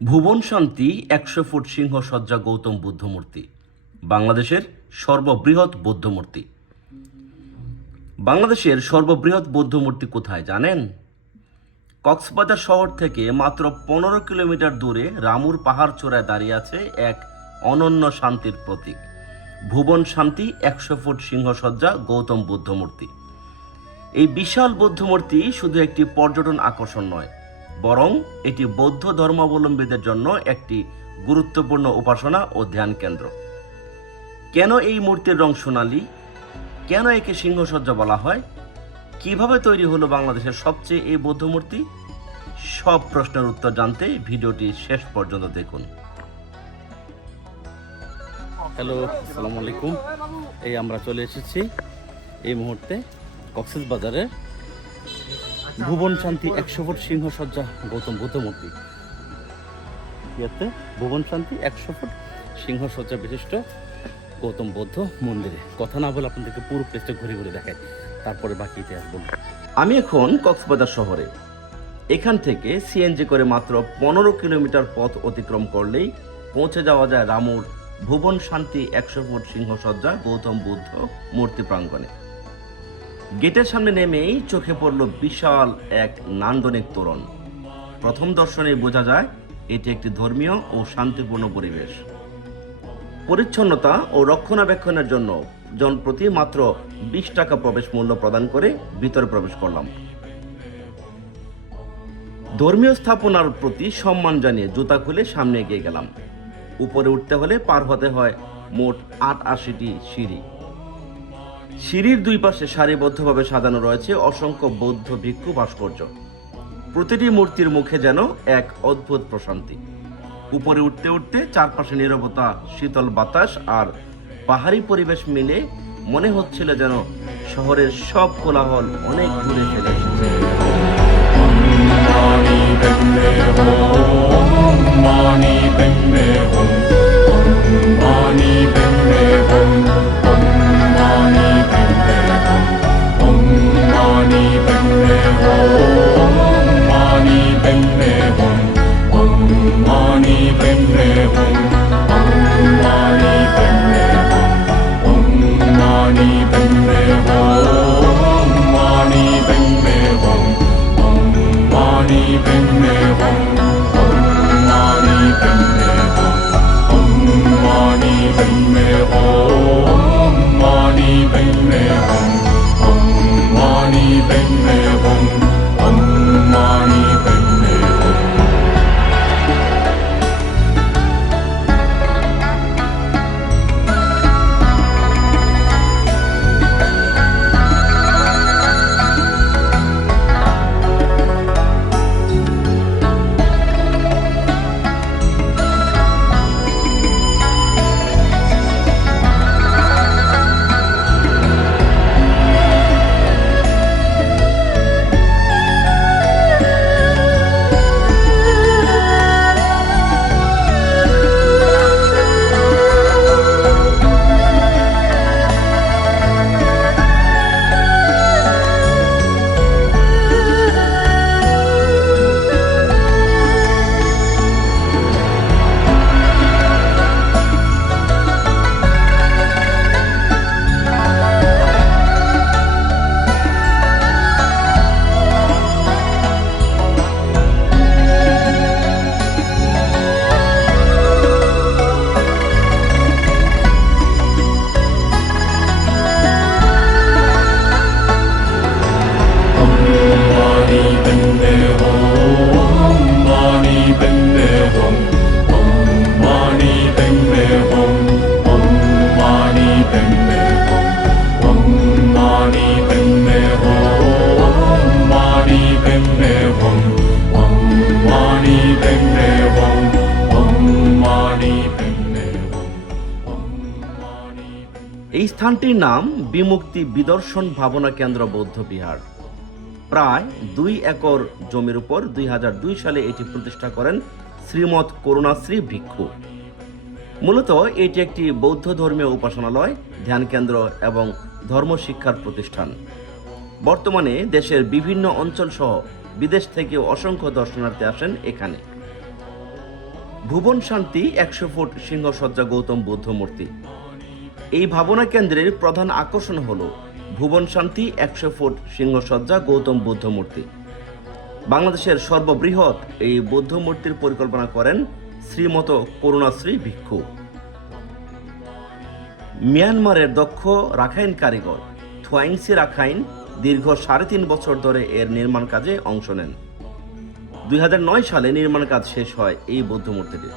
ভুবন শান্তি ১০০ ফুট সিংহসজ্জা গৌতম বুদ্ধ মূর্তি বাংলাদেশের সর্ববৃহৎ বৌদ্ধ মূর্তি। বাংলাদেশের সর্ববৃহৎ বৌদ্ধ মূর্তি কোথায় জানেন? কক্সবাজার শহর থেকে মাত্র ১৫ কিলোমিটার দূরে রামুর পাহাড় চূড়ায় দাঁড়িয়ে আছে এক অনন্য শান্তির প্রতীক, ভুবন শান্তি ১০০ ফুট সিংহসজ্জা গৌতম বুদ্ধ মূর্তি। এই বিশাল বৌদ্ধ মূর্তি শুধু একটি পর্যটন আকর্ষণ নয়, বরং এটি বৌদ্ধ ধর্মাবলম্বীদের জন্য একটি গুরুত্বপূর্ণ উপাসনা ও ধ্যান কেন্দ্র। কেন এই মূর্তির রং সোনালী? কেন একে সিংহসজ্জা বলা হয়? কিভাবে তৈরি হলো বাংলাদেশের সবচেয়ে এই বৌদ্ধ মূর্তি? সব প্রশ্নের উত্তর জানতে ভিডিওটি শেষ পর্যন্ত দেখুন। হ্যালো, আসসালামু আলাইকুম। এই আমরা চলে এসেছি এই মুহূর্তে কক্সবাজারের ভুবন শান্তি ১০০ ফুট সিংহসজ্জা গৌতম বুদ্ধ মূর্তি। ভুবন শান্তি ১০০ ফুট সিংহসজ্জা বিশিষ্ট গৌতম বুদ্ধ মন্দিরে। কথা না বলে আপনাদেরকে পুরো প্লেসটা ঘুরে ঘুরে দেখাই, তারপরে বাকি ইতিহাস বলব। আমি এখন কক্সবাজার শহরে। এখান থেকে সিএনজি করে মাত্র ১৫ কিলোমিটার পথ অতিক্রম করলেই পৌঁছে যাওয়া যায় রামুর ভুবন শান্তি ১০০ ফুট সিংহসজ্জা গৌতম বুদ্ধ মূর্তি প্রাঙ্গণে। গেটের সামনে নেমেই চোখে পড়ল বিশাল এক নান্দনিক তোরণ। প্রথম দর্শনে বোঝা যায় এটি একটি ধর্মীয় ও শান্তিপূর্ণ পরিবেশ। পরিচ্ছন্নতা ও রক্ষণাবেক্ষণের জন্য জনপ্রতি মাত্র ২০ টাকা প্রবেশ মূল্য প্রদান করে ভিতরে প্রবেশ করলাম। ধর্মীয় স্থাপনার প্রতি সম্মান জানিয়ে জুতা খুলে সামনে এগিয়ে গেলাম। উপরে উঠতে হলে পার হতে হয় মোট ৮৮টি সিঁড়ি। সিঁড়ির দুই পাশে সারিবদ্ধভাবে সাজানো রয়েছে অসংখ্য বৌদ্ধ ভিক্ষু ভাস্কর্য। প্রতিটি মূর্তির মুখে যেন এক অদ্ভুত প্রশান্তি। উপরে উঠতে উঠতে চারপাশে নীরবতা, শীতল বাতাস আর পাহাড়ি পরিবেশ মিলে মনে হচ্ছিল যেন শহরের সব কোলাহল অনেক দূরে ফেলে এসেছে। এই স্থানটির নাম বিমুক্তি বিদর্শন ভাবনা কেন্দ্র বৌদ্ধ বিহার। প্রায় ২ একর জমির উপর ২০০২ সালে এটি প্রতিষ্ঠা করেন শ্রীমৎ করুণাশ্রী ভিক্ষু। মূলত এটি একটি বৌদ্ধ ধর্মীয় উপাসনালয়, ধ্যান কেন্দ্র এবং ধর্মশিক্ষার প্রতিষ্ঠান। বর্তমানে দেশের বিভিন্ন অঞ্চল সহ বিদেশ থেকে অসংখ্য দর্শনার্থী আসেন এখানে। ভুবন শান্তি 100 ফুট সিংহসজ্জা গৌতম বুদ্ধ মূর্তি। এই ভাবনা কেন্দ্রের প্রধান আকর্ষণ হল ভুবন শান্তি 100 ফুট সিংহসজ্জা গৌতম বুদ্ধ মূর্তি। বাংলাদেশের সর্ববৃহৎ এই বৌদ্ধ মূর্তির পরিকল্পনা করেন শ্রীমত করুণাশ্রী ভিক্ষু। মিয়ানমারের দক্ষ রাখাইন কারিগর থোয়াইংসি রাখাইন দীর্ঘ 3.5 বছর ধরে এর নির্মাণ কাজে অংশ নেন। 2009 সালে নির্মাণ কাজ শেষ হয় এই বৌদ্ধ মূর্তিটির।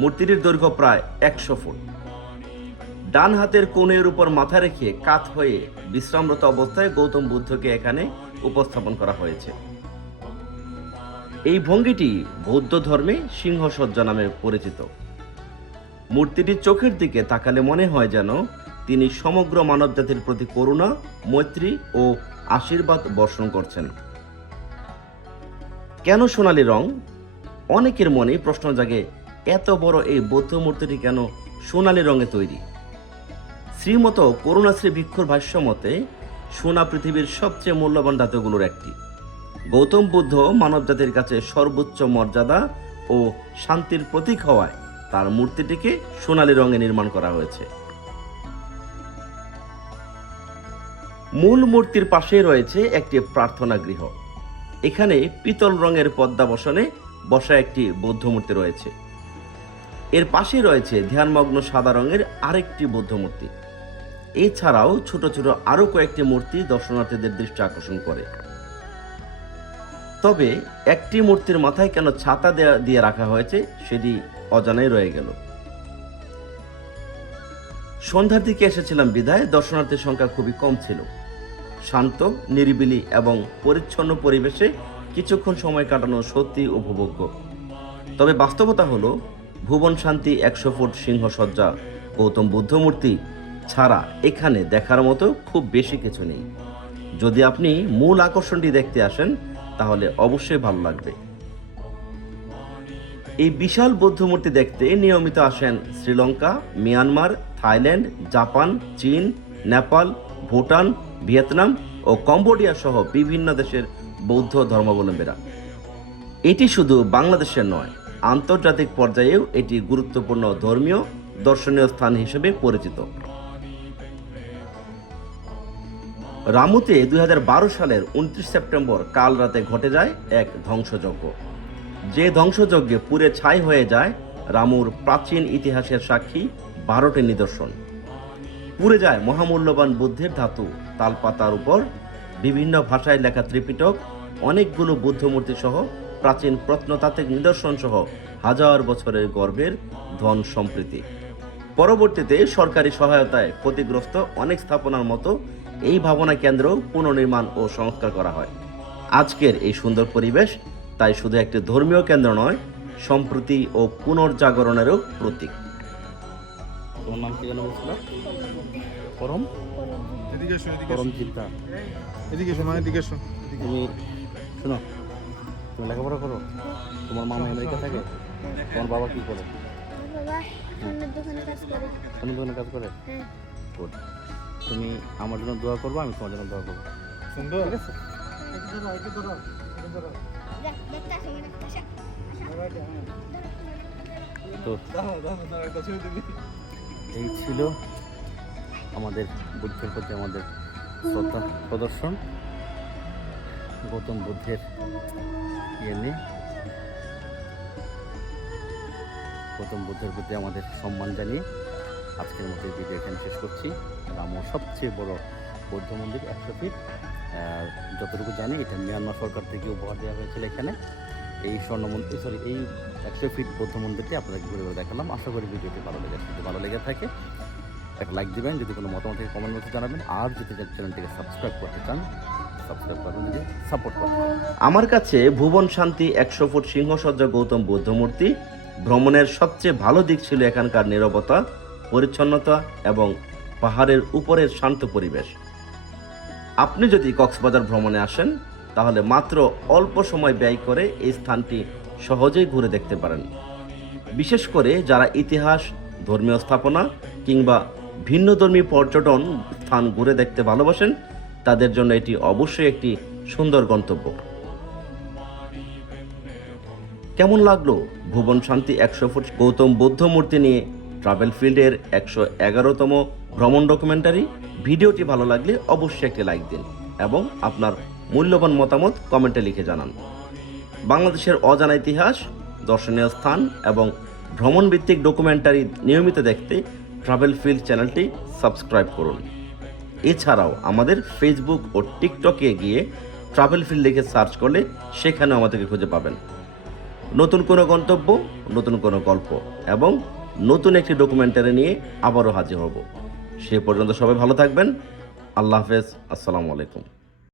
মূর্তিটির দৈর্ঘ্য প্রায় 100 ফুট। ডান হাতের কোণের উপর মাথা রেখে কাত হয়ে বিশ্রামরত অবস্থায় গৌতম বুদ্ধকে এখানে উপস্থাপন করা হয়েছে। এই ভঙ্গিটি বৌদ্ধ ধর্মে সিংহসজ্জা নামে পরিচিত। মূর্তিটির চোখের দিকে তাকালে মনে হয় যেন তিনি সমগ্র মানবজাতির প্রতি করুণা, মৈত্রী ও আশীর্বাদ বর্ষণ করছেন। কেন সোনালী রং? অনেকের মনে প্রশ্ন জাগে, এত বড় এই বৌদ্ধ মূর্তিটি কেন সোনালী রঙে তৈরি? শ্রীমত করুণাশ্রী ভিক্ষুর ভাষ্য মতে, সোনা পৃথিবীর সবচেয়ে মূল্যবান ধাতুগুলোর একটি। গৌতম বুদ্ধ মানবজাতির কাছে সর্বোচ্চ মর্যাদা ও শান্তির প্রতীক হওয়ায় তার মূর্তিটিকে সোনালী রঙে নির্মাণ করা হয়েছে। মূল মূর্তির পাশে রয়েছে একটি প্রার্থনা গৃহ। এখানে পিতল রঙের পদ্মা বসনে বসা একটি বৌদ্ধ মূর্তি রয়েছে। এর পাশে রয়েছে ধ্যানমগ্ন সাদা রঙের আরেকটি বৌদ্ধ মূর্তি। এছাড়াও ছোট ছোট আরো কয়েকটি মূর্তি দর্শনার্থীদের দৃষ্টি আকর্ষণ করে। তবে একটি মূর্তির মাথায় কেন ছাতা দিয়ে রাখা হয়েছে সেটি অজানাই রয়ে গেল। সন্ধ্যার দিকে এসেছিলাম বিধায় দর্শনার্থীর সংখ্যা খুবই কম ছিল। শান্ত, নিরিবিলি এবং পরিচ্ছন্ন পরিবেশে কিছুক্ষণ সময় কাটানো সত্যি উপভোগ্য। তবে বাস্তবতা হলো, ভুবন শান্তি 100 ফুট সিংহসজ্জা গৌতম বুদ্ধ মূর্তি ছাড়া এখানে দেখার মতো খুব বেশি কিছু নেই। যদি আপনি মূল আকর্ষণটি দেখতে আসেন তাহলে অবশ্যই ভালো লাগবে। এই বিশাল বৌদ্ধ মূর্তি দেখতে নিয়মিত আসেন শ্রীলঙ্কা, মিয়ানমার, থাইল্যান্ড, জাপান, চীন, নেপাল, ভুটান, ভিয়েতনাম ও কম্বোডিয়া সহ বিভিন্ন দেশের বৌদ্ধ ধর্মাবলম্বীরা। এটি শুধু বাংলাদেশের নয়, আন্তর্জাতিক পর্যায়েও এটি গুরুত্বপূর্ণ ধর্মীয় দর্শনীয় স্থান হিসেবে পরিচিত। রামুতে 2012 সালের 29 সেপ্টেম্বর কাল রাতে ঘটে যায় এক ধ্বংসযজ্ঞ। যে ধ্বংসযজ্ঞে পুড়ে ছাই হয়ে যায় রামুর প্রাচীন ইতিহাসের সাক্ষী 12টি নিদর্শন। পুড়ে যায় মহামূল্যবান বুদ্ধের ধাতু, তালপাতার উপর বিভিন্ন ভাষায় লেখা ত্রিপিটক, অনেকগুলো বুদ্ধ মূর্তি সহ প্রাচীন প্রত্নতাত্ত্বিক নিদর্শন সহ হাজার বছরের গর্ভের ধন সম্প্রীতি। পরবর্তীতে সরকারি সহায়তায় ক্ষতিগ্রস্ত অনেক স্থাপনার মতো এই ভাবনা কেন্দ্র পুনর্নির্মাণ ও সংস্কার করা হয়। আজকের এই সুন্দর পরিবেশ তাই শুধু একটি ধর্মীয় কেন্দ্র নয়, সম্প্রীতি ও পুনর্জাগরণেরও প্রতীক। তোমার নাম কি জানো বলছিল? পরম পরম চিন্তা। এদিকে শোনো, এদিকে শোনো। তুমি শোনো, তুমি লেখাপড়া করো? তোমার মামা আমেরিকা থাকে? তোমার বাবা কি করে? সোনার দোকানে কাজ করে। সোনার দোকানে কাজ করে? হ্যাঁ। গুড। তুমি আমার জন্য দোয়া করবো, আমি তোমার জন্য দোয়া করবো। সুন্দর। ঠিক আছে? দেখতে আসো, দেখতে আসো। তো এই ছিল আমাদের বুদ্ধের প্রতি আমাদের শ্রদ্ধা প্রদর্শন, গৌতম বুদ্ধের ইয়ে নিয়ে, গৌতম বুদ্ধের প্রতি আমাদের সম্মান জানিয়ে আজকের মতো এই ভিডিও এখানে শেষ করছি। রামুর সবচেয়ে বড় বৌদ্ধ মন্দির 100 ফিট। যতটুকু জানি এটা মিয়ানমার সরকার থেকে উপহার দেওয়া হয়েছিল। এখানে এই এই 100 ফিট বৌদ্ধ মন্দিরটি আপনাদেরকে ঘুরে ঘুরে দেখালাম। আশা করি ভিডিওটি ভালো লেগেছে। যদি ভালো লেগে থাকে একটা লাইক দিবেন, যদি কোনো মতামত থেকে কমেন্ট বক্সে জানাবেন, আর যদি চ্যানেলটিকে সাবস্ক্রাইব করতে চান সাবস্ক্রাইব করবেন, যদি সাপোর্ট করবেন। আমার কাছে ভুবন শান্তি 100 ফুট সিংহসজ্জা গৌতম বুদ্ধ মূর্তি ভ্রমণের সবচেয়ে ভালো দিক ছিল এখানকার নীরবতা, পরিচ্ছন্নতা এবং পাহাড়ের উপরের শান্ত পরিবেশ। আপনি যদি কক্সবাজার ভ্রমণে আসেন তাহলে মাত্র অল্প সময় ব্যয় করে এই স্থানটি সহজেই ঘুরে দেখতে পারেন। বিশেষ করে যারা ইতিহাস, ধর্মীয় স্থাপনা কিংবা ভিন্নধর্মী পর্যটন স্থান ঘুরে দেখতে ভালোবাসেন, তাদের জন্য এটি অবশ্যই একটি সুন্দর গন্তব্য। কেমন লাগলো ভুবন শান্তি 100 ফুট গৌতম বুদ্ধ মূর্তি নিয়ে ট্রাভেল ফিল্ডের 111তম ভ্রমণ ডকুমেন্টারি? ভিডিওটি ভালো লাগলে অবশ্যই একটি লাইক দিন এবং আপনার মূল্যবান মতামত কমেন্টে লিখে জানান। বাংলাদেশের অজানা ইতিহাস, দর্শনীয় স্থান এবং ভ্রমণ ভিত্তিক ডকুমেন্টারি নিয়মিত দেখতে ট্রাভেল ফিল্ড চ্যানেলটি সাবস্ক্রাইব করুন। এছাড়াও আমাদের ফেসবুক ও টিকটকে গিয়ে ট্রাভেল ফিল্ড লিখে সার্চ করলে সেখানেও আমাদেরকে খুঁজে পাবেন। নতুন কোনো গন্তব্য, নতুন কোনো গল্প এবং নতুন একটি ডকুমেন্টারি নিয়ে আবারও হাজির হব। সে পর্যন্ত সবাই ভালো থাকবেন। আল্লাহ হাফেজ। আসসালামু আলাইকুম।